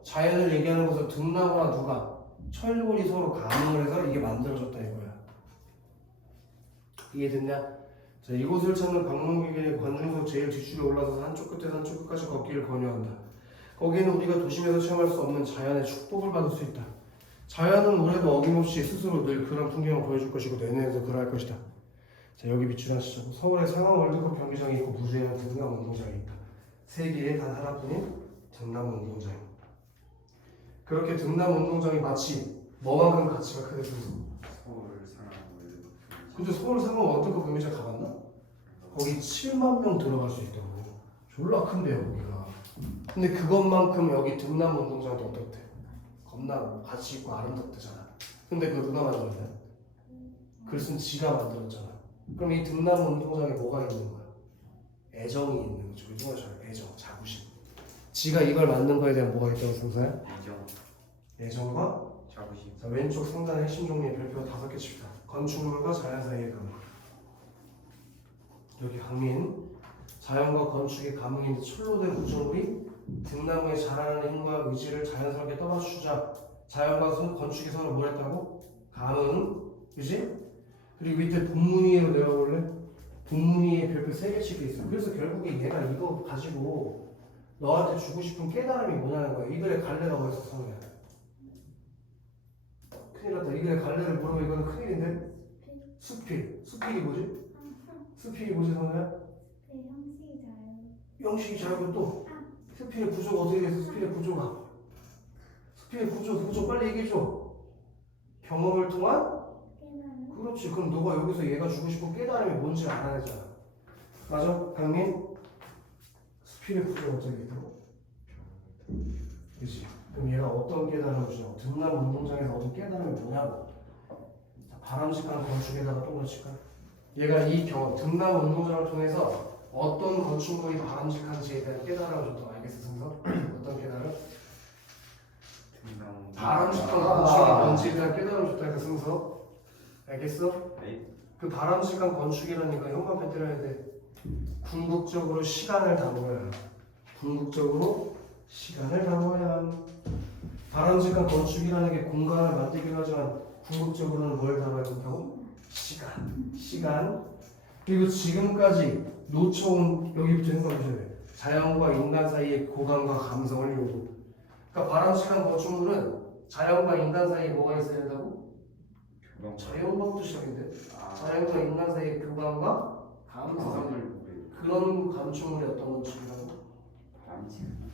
자연을 얘기하는 것은 등나무와 누가? 철골이 서로 감응을 해서 이게 만들어졌다 이거야. 이해됐냐? 자, 이곳을 찾는 방문객의 관중석 제일 뒷줄에 올라서서 한쪽 끝에서 한쪽 끝까지 걷기를 권유한다. 거기에는 우리가 도심에서 체험할 수 없는 자연의 축복을 받을 수 있다. 자연은 올해도 어김없이 스스로 늘 그런 풍경을 보여줄 것이고 내년에도 그러할 것이다. 자, 여기 밑줄 하시죠. 서울에 상암 월드컵 경기장이 있고 부두에는 등나무 운동장이 있다. 세계에 단 하나뿐인 등나무 운동장. 그렇게 등나무 운동장이 마치 뭐만큼 가치가 크게 있어. 서울 상암 월드컵. 근데 서울 상암 월드컵 경기장 가봤나? 거기 7만 명 들어갈 수 있다고. 졸라 큰데요 거기가. 근데 그것만큼 여기 등나무 운동장도 어떻대? 누나 같이 있고 아름답대잖아. 근데 그거 누가 만들었냐? 글쓴 지가 만들었잖아. 그럼 이 등나무 운동장에 뭐가 있는 거야? 애정이 있는 거죠. 누가 잘 애정, 자부심. 지가 이걸 만든 거에 대한 뭐가 있다고 생각해? 애정, 애정과 자부심. 자, 왼쪽 상단의 핵심 종류의 별표 5개 칩니다. 건축물과 자연 사이의 감흥. 여기 강민 자연과 건축의 감흥인 철로 된 구조물이 등나무에 자라는 힘과 의지를 자연스럽게 떠받쳐주자. 자연과 건축이 서로 뭘 했다고? 감흥, 그지? 그리고 밑에 본문위로 내려볼래? 본문위에 별표 3개씩 돼 있어. 그래서 결국에 얘가 이거 가지고 너한테 주고 싶은 깨달음이 뭐냐는 거야. 이글의 갈래가 뭐였어, 성우야? 큰일 났다. 이글의 갈래를 물으면 이거는 큰일인데? 수필. 수필이 뭐지? 수필이 뭐지, 성우야? 형식이 자유. 형식이 자유고 또 수필의 구조가 어떻게 돼서 수필의 구조가? 수필의 구조 빨리 얘기해줘. 경험을 통한? 깨달음. 그렇지. 그럼 너가 여기서 얘가 주고 싶은 깨달음이 뭔지 알아야 되잖아. 맞아? 강민? 수필의 구조가 어떻게 있다고? 그치? 그럼 얘가 어떤 깨달음을 주냐고. 등나무 운동장에서 얻은 깨달음이 뭐냐고. 자, 바람직한 건축에다가 또 그렇지까? 얘가 이 경험, 등나무 운동장을 통해서 어떤 건축물이 바람직한지에 대한 깨달음을 줬다고. 알겠어, 승서? 어떤 깨달음? 등나무. 바람직한 건축이 뭔지에 대한 깨달음을 줬다니까, 승서? 알겠어? 네. 그 바람직한 건축이라니까 형광펜 때려야 돼. 궁극적으로 시간을 담아야 해. 궁극적으로 시간을 담아야 함. 바람직한 건축이라는 게 공간을 만들기도 하지만 궁극적으로는 뭘 담아야 된다고? 시간. 그리고 지금까지 놓쳐온 여기부터 생각해보셔야 돼. 자연과 인간 사이의 고감과 감성을 요구. 그러니까 바람직한 건축물은 자연과 인간 사이에 뭐가 있어야 된다고? 자연과부터 시작인데. 자연과 인간 사이의 교감과 감성. 감성을 그런 감촉물이 어떤 건축이라고? 바람직한.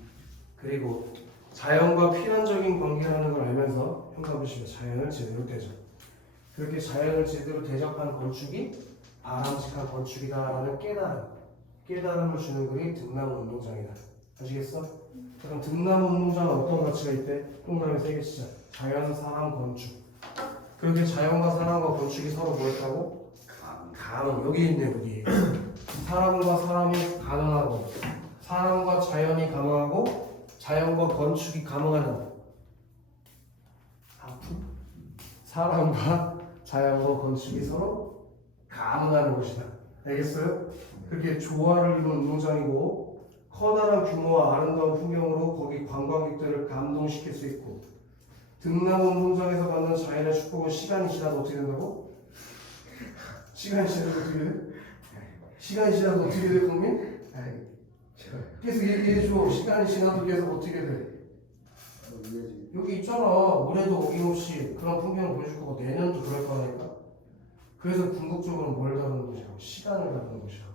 그리고 자연과 필연적인 관계라는 걸 알면서 평가보시면 자연을 제대로 대접. 그렇게 자연을 제대로 대접한 건축이 바람직한 건축이다라는 깨달음을 주는 것이 등나무 운동장이다. 아시겠어? 그럼 등나무 운동장은 어떤 가치가 있대? 동그라미 3개 치자. 자연, 사람, 건축. 그렇게 자연과 사람과 건축이 서로 뭐였다고? 감흥. 여기 있네, 여기. 사람과 사람이 가능하고 사람과 자연이 가능하고 자연과 건축이 가능하는 사람과 자연과 건축이 서로 가능한 곳이다. 알겠어요? 그렇게 조화를 이룬 운동장이고 커다란 규모와 아름다운 풍경으로 거기 관광객들을 감동시킬 수 있고 등나무 운동장에서 받는 자연의 축복은 시간이 지나도 어떻게 된다고? 시간이 지나도 어떻게 돼? 시간이 지나도 어떻게 돼, 국민? 계속 얘기해줘. 시간이 지나도 계속 어떻게 돼? 여기 있잖아. 올해도 어김없이 그런 풍경을 보여줄 거고 내년도 그럴 거니까. 그래서 궁극적으로 뭘 다루는 것이라고? 시간을 다루는 것이라고.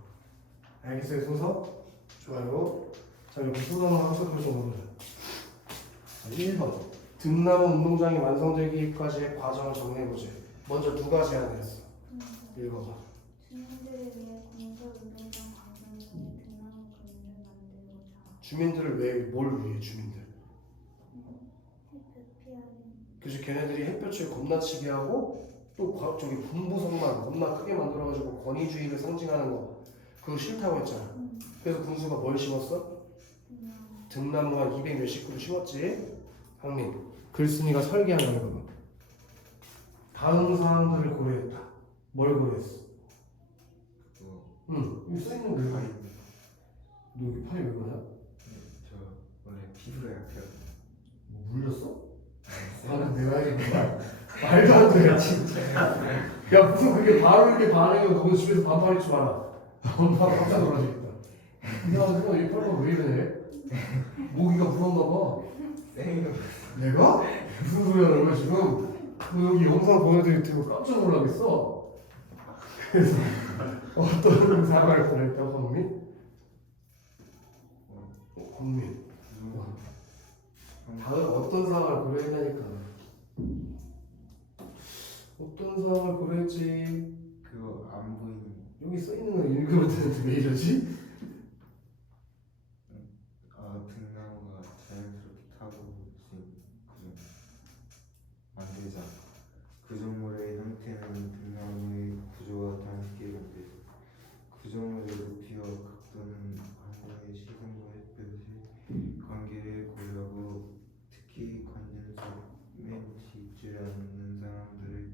알겠어요, 순서? 좋아요. 자, 여기 소단을 합쳐서 좀 보자. 1번. 등나무 운동장이 완성되기까지의 과정을 정리해보자. 먼저 누가 제안했어? 읽어봐. 주민들을 위해 공설 운동장 광장 중에 등나무 그림을 만들고자. 주민들을 왜, 뭘 위해 주민들? 햇볕 피하는. 그래서 걔네들이 햇볕을 겁나 치게 하고 또 저기 분보석만 겁나 크게 만들어가지고 권위주의를 상징하는 거 그거 싫다고 했잖아. 그래서 군수가 뭘 심었어? 등나무 한 200 몇십 그루 심었지? 황민 글쓴이가 설계한 거야 그거. 다음 사항들을 고려했다. 뭘 고려했어? 여기 써있는 거 파이. 너 여기 팔이 왜 그러냐? 저 원래 피부가 약해요. 뭐 물렸어? 방금 내가 얘기했구나. 말도 안 돼, 진짜. 야, 무슨 그게 바로 이렇게 반응이면 너 집에서 반팔 입지 마라. 엄마가 깜짝 놀라시겠다. 이상하게 너 이 팔가 왜 이래? 모기가 물었나 봐. 쌩이로. 내가? 무슨 소리 하는 거야, 지금? 너 여기 영상 보여드릴 테고 깜짝 놀라겠어. 그래서 어떤 사과를 보냈다, 황민? 황민. 다음 어떤 상황을 고려했다니까. 어떤 상황을 고려했지? 그거 안 보이는. 여기 써있는 거 읽으면 되는데 왜 이러지? 등나무가 자연스럽게 타고 있는 그죠. 제자. 구조물의 형태는 등나무의 구조와 다르게 만들고 구조물의 높이와 각도는 항공의 시간과 햇볕의 관계를 고려하고 특히 관전성에 지지를 않는 사람들의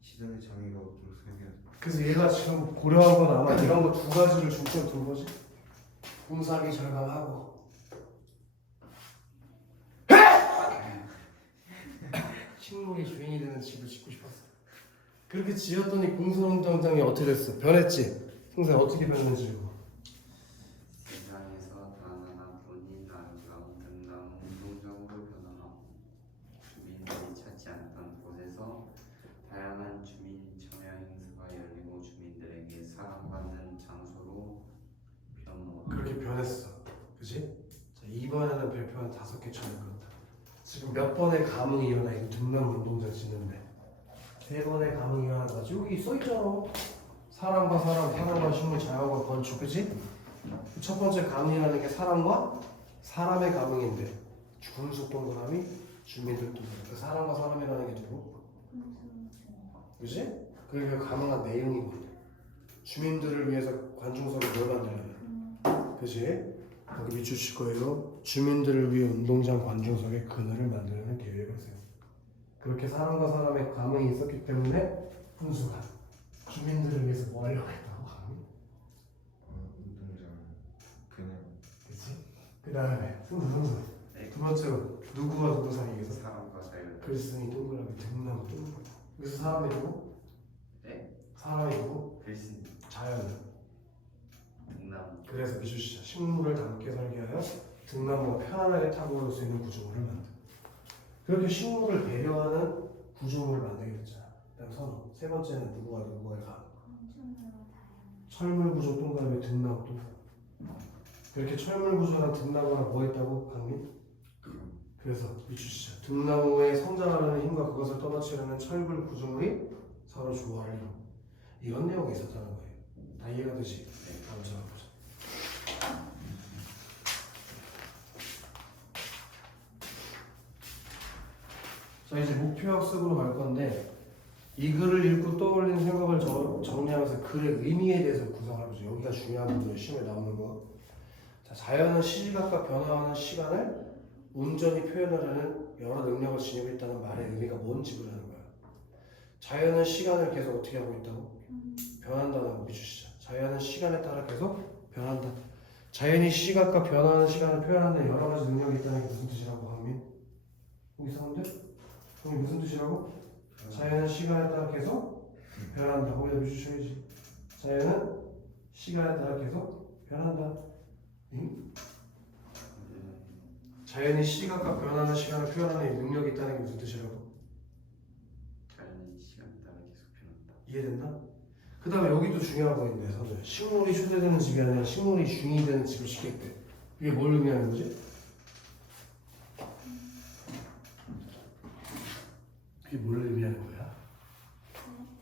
시선의 장애가 없도록 설계한다. 그래서 얘가 지금 고려한 건 아마 이런 거 두 가지를 중점 둔 거지. 분사기 절감하고 식물이 주인이 되는 집을 짓고 싶었어. 그렇게 지었더니 공소운동장이 어떻게 됐어? 변했지? 승사 어떻게 변했는지 읽어. 세상에서 단 하나 뿐인 아름다운 등나무 운동장으로 변화하고 주민들이 찾지 않던 곳에서 다양한 주민 참여 행사가 열리고 주민들에게 사랑받는 장소로 변화하고 그렇게 변했어. 그지? 자, 이번에는 별표 한 5개 쳐낼 거다. 지금 몇 번의 감흥이 일어나. 이거 등나무 운동장 짓는데 3번의 감흥이 일어나가지고 여기 써있잖아. 사람과 사람, 사람과 식물, 자연과 건축. 그지? 첫 번째 감흥이라는 게 사람과 사람의 감흥인데 중속 동그라미, 주민들 동그라미. 그 사람과 사람이라는 게 누구? 그지? 그게 그 감흥한 내용이거든. 주민들을 위해서 관중석을 뭘 만들려면, 그지? 여기 비추실 거예요. 주민들을 위해 운동장 관중석의 그늘을 만드는 계획을 세워. 그렇게 사람과 사람의 감흥이 있었기 때문에 훈수가 주민들을 위해서 뭐 하려고 했다고 감흥? 운동장 그냥 그치? 그 다음에 훈수 네. 두 번째로 누구와 누구 사이에서 사람과 자연 글쓴이 동그라미 등나무 동그라미. 그래서 사람이 누구? 네? 사람이 누구? 글씨 자연. 등나무 그래서 미주시자 식물을 담게 설계하여 등나무가 편안하게 타고 올 수 있는 구조물을 만든다. 그렇게 식물을 배려하는 구조물을 만들게 됐잖아. 그다음 선호. 세 번째는 누구와 누구의 감. 철물 구조 동그라미 등나무 동그라미. 그렇게 철물 구조랑 등나무가 뭐 했다고 강민? 그래서 미주시자 등나무의 성장하려는 힘과 그것을 떠받치려는 철물 구조물이 서로 조화를 이루고 이런 내용이 있었다는 거예요. 다 이해가 되지? 다음 장 보자. 자, 이제 목표 학습으로 갈 건데 이 글을 읽고 떠올린 생각을 정리하면서 글의 의미에 대해서 구상을 해보죠. 여기가 중요한 부분이에요. 시험에 나오는 거. 자, 자연은 시시각각 변화하는 시간을 온전히 표현하려는 여러 능력을 지니고 있다는 말의 의미가 뭔지 보라는 거야. 자연은 시간을 계속 어떻게 하고 있다고? 변한다는 거 비추시자. 자연은 시간에 따라 계속 변한다. 자연이 시시각각 변화하는 시간을 표현하는 여러 가지 능력이 있다는 게 무슨 뜻이라고 강민? 이상한데? 그게 무슨 뜻이라고? 자연은 시간에 따라 계속 변한다. 거기다 비추셔야지. 자연은 시간에 따라 계속 변한다. 응? 자연이 시각각 변하는 시간을 표현하는 능력이 있다는 게 무슨 뜻이라고? 자연이 시간에 따라 계속 변한다 이해된다? 그 다음에 여기도 중요한 거 있네. 선생님. 식물이 초대되는 집이 아니라 식물이 중이 되는 집을 짓겠대. 이게 뭘 의미하는 거지? 그게 뭘 의미하는 거야?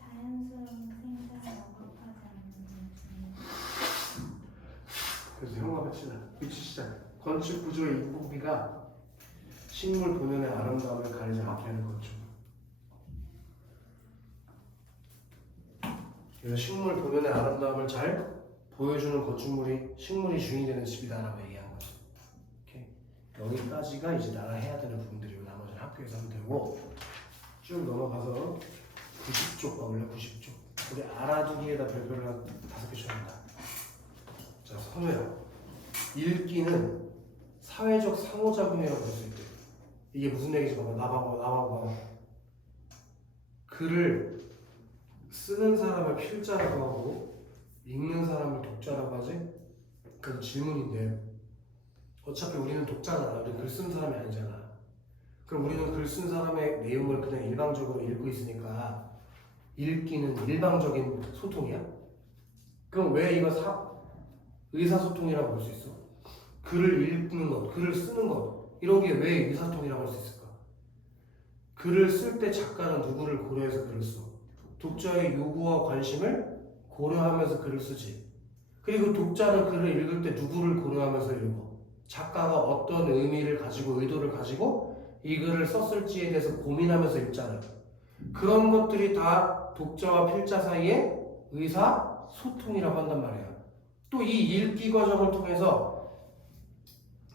자연스러운 생장을 억압하지 않는 중. 그래서 형과 같이 미치시작. 건축 구조의 인공비가 식물 본연의 아름다움을 가리지 않게 하는 건축. 그래서 식물 본연의 아름다움을 잘 보여주는 건축물이 식물이 주인이 되는 집이다라고 얘기한 거죠. 오케이. 여기까지가 이제 나가 해야 되는 부분들이고 나머지는 학교에서 하면 되고 쭉 넘어가서 90쪽 가볼래? 90쪽. 우리 알아두기에다 별표를 한 5개 줘야 된다. 자, 선우야. 읽기는 사회적 상호작용이라고 볼 수 있대. 이게 무슨 얘기인지 봐봐. 나 봐봐. 글을 쓰는 사람을 필자라고 하고 읽는 사람을 독자라고 하지? 그 질문인데 어차피 우리는 독자잖아. 우리는 글 쓰는 사람이 아니잖아. 그럼 우리는 글 쓴 사람의 내용을 그냥 일방적으로 읽고 있으니까 읽기는 일방적인 소통이야? 그럼 왜 이거 의사소통이라고 볼 수 있어? 글을 읽는 것, 글을 쓰는 것 이런 게 왜 의사소통이라고 할 수 있을까? 글을 쓸 때 작가는 누구를 고려해서 글을 써? 독자의 요구와 관심을 고려하면서 글을 쓰지. 그리고 독자는 글을 읽을 때 누구를 고려하면서 읽어? 작가가 어떤 의미를 가지고 의도를 가지고 이 글을 썼을지에 대해서 고민하면서 읽잖아요. 그런 것들이 다 독자와 필자 사이의 의사소통이라고 한단 말이야. 또 이 읽기 과정을 통해서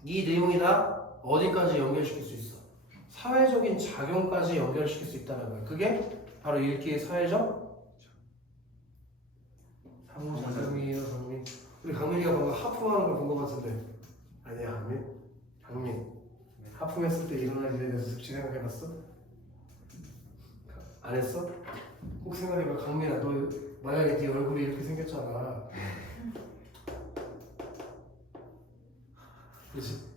이 내용이 다 어디까지 연결시킬 수 있어? 사회적인 작용까지 연결시킬 수 있다는 거야. 그게 바로 읽기의 사회적 상호작용이에요. 강민. 우리 강민이가 방금 하품하는 걸 본 것 같은데 아니야 강민? 강민 하품했을 때 일어날 일에 대해서 혹시 생각해봤어? 안 했어? 꼭 생각해봐. 강민아 너 만약에 네 얼굴이 이렇게 생겼잖아. 그렇지?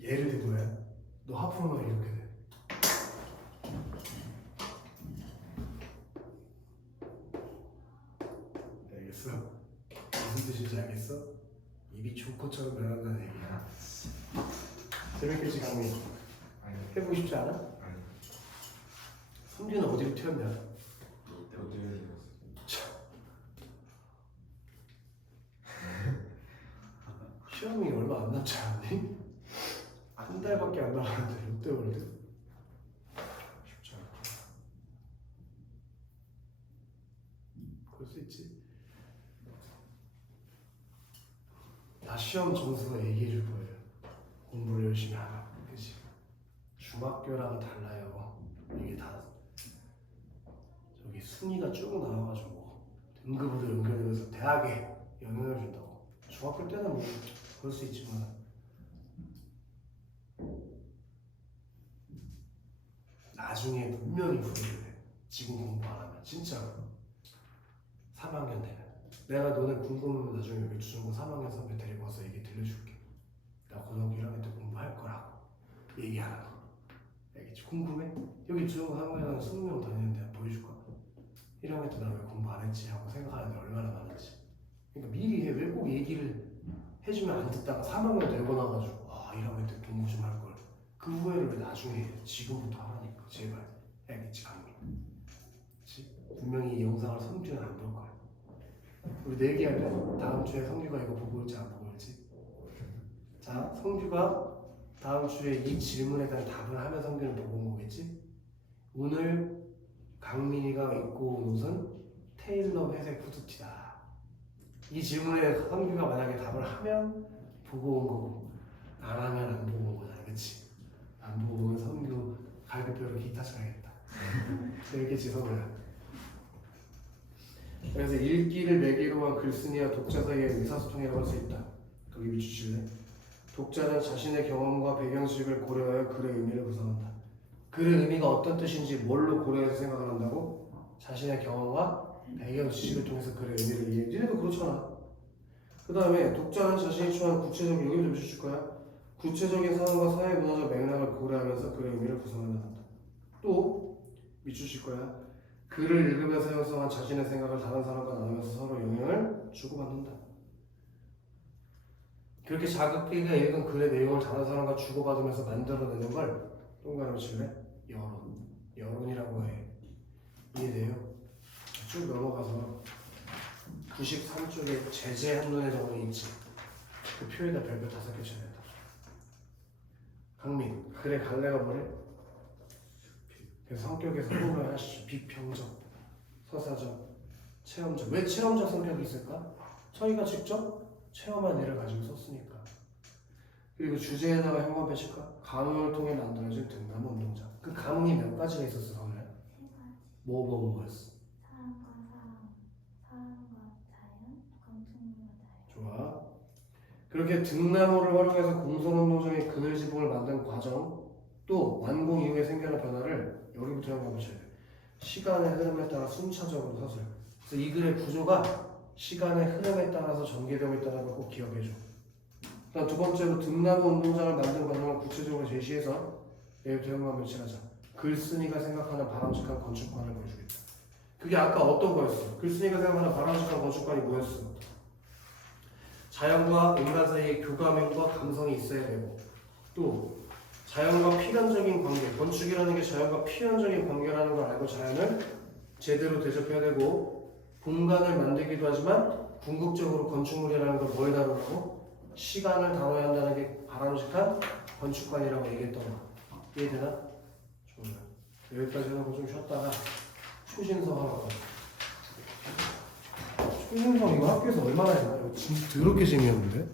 예를 들면 너 하품하면 이렇게 돼. 알겠어? 무슨 뜻인지 알겠어? 입이 조커처럼 변한다는 얘기야. 재밌겠지 강민? 아니 해보고 싶지 않아? 아니 성준은 어디로 튀었냐? 어디에 시험이 얼마 안 남지 않니? 한 달밖에 안 남았는데 롯데월드? 쉽지 않다. 그럴 수 있지. 다 시험 점수가 얘기해 줄 거예요. 공부를 열심히 하라. 그치? 중학교랑은 달라요. 이게 다 저기 순위가 쭉 나와가지고 등급으로 연결되면서 대학에 영향을 준다고. 중학교 때는 뭐 그럴 수 있지만 나중에 분명히 후회돼. 지금 공부 안 하면 진짜로 3학년 되면 내가 너네 궁금하면 나중에 여기 중고 3학년 선배 데리고 와서 얘기 들려줄게. 나 고등학교 1학년 때 공부할 거라고 얘기하는 거. 알겠지? 궁금해? 여기 중고 3학년 20명 다니는데 보여줄 거야. 1학년 때 나 왜 공부 안 했지 하고 생각하는 애 얼마나 많은지. 그러니까 미리 해. 왜 꼭 얘기를 해주면 안 듣다가 3학년 내보내가지고 1학년 때 공부 좀 할 걸. 그 후회를 왜 나중에 해? 지금부터 하라니까. 제발. 알겠지 강민? 그치? 분명히 이 영상을 성준은 안 볼 거야. 우리 내기할 때 다음 주에 성규가 이거 보고 올지 안 보고 올지. 자, 성규가 다음 주에 이 질문에 대한 답을 하면 성규는 보고 온 거겠지? 오늘 강민이가 입고 온 옷은 테일러 회색 후드티다. 이 질문에 성규가 만약에 답을 하면 보고 온 거고 안 하면 안 보고 온 거잖아. 그치? 안 보고 오면 성규 갈비뼈로 기타 쳐야겠다. 재밌겠지 성규야? 그래서 읽기를 매개로 한 글쓴이와 독자 사이의 의사소통이라고 할 수 있다. 거기 비추실래? 독자는 자신의 경험과 배경식을 고려하여 글의 의미를 구성한다. 글의 의미가 어떤 뜻인지 뭘로 고려해서 생각을 한다고? 자신의 경험과 배경 지식을 통해서 글의 의미를 이해해. 니네도 그렇잖아. 그 다음에 독자는 자신이 처한 구체적인 여기 좀 주실 거야. 구체적인 상황과 사회 문화적 맥락을 고려하면서 글의 의미를 구성해 나간다. 또 밑주실 거야. 글을 읽으면서 형성한 자신의 생각을 다른 사람과 나누면서 서로 영향을 주고받는다. 그렇게 자기가 읽은 글의 내용을 다른 사람과 주고받으면서 만들어내는 걸 동그라미 칠래? 여론. 여론이라고 해. 이해돼요? 쭉 넘어가서 93쪽에 제재 한눈에 정원이 있지. 그 표에다 별표 5개 쳐야 된다. 강민, 글의 갈래가 뭐래? 그래서 성격에서 호흡을 하시죠. 비평적, 서사적, 체험적. 왜 체험적 성격이 있을까? 저희가 직접 체험한 일을 가지고 썼으니까. 그리고 주제에다가 행동 배치가 감흥을 통해 만들어진 등남 운동자. 그 감흥이 몇 가지가 있었어, 성래? 3가지. 뭐였어? 사람과 사람과 자연, 건축물과 자연. 좋아. 그렇게 등나무를 활용해서 공선운동장의 그늘 지붕을 만든 과정, 또 완공 이후에 생겨난 변화를 여기부터 한번 보셔야 돼. 시간의 흐름에 따라 순차적으로 서술. 그래서 이 글의 구조가 시간의 흐름에 따라서 전개되고 있다는 걸 꼭 기억해줘. 그다음 두 번째로 등나무 운동장을 만든 과정을 구체적으로 제시해서 여기부터 한번 명시하자. 글쓴이가 생각하는 바람직한 건축관을 보여주겠다. 그게 아까 어떤 거였어? 글쓴이가 생각하는 바람직한 건축관이 뭐였어? 자연과 인간 사이의 교감과 감성이 있어야 되고, 또 자연과 필연적인 관계, 건축이라는 게 자연과 필연적인 관계라는 걸 알고 자연을 제대로 대접해야 되고, 공간을 만들기도 하지만 궁극적으로 건축물이라는 걸 뭘 다루고 시간을 다뤄야 한다는 게 바람직한 건축관이라고 얘기했던 거. 이해되나? 좋아요. 여기까지 하고 좀 쉬었다가 초신성 하나가. 초신성 이거 학교에서 얼마나 했나? 이거 진짜 더럽게 재미없는데?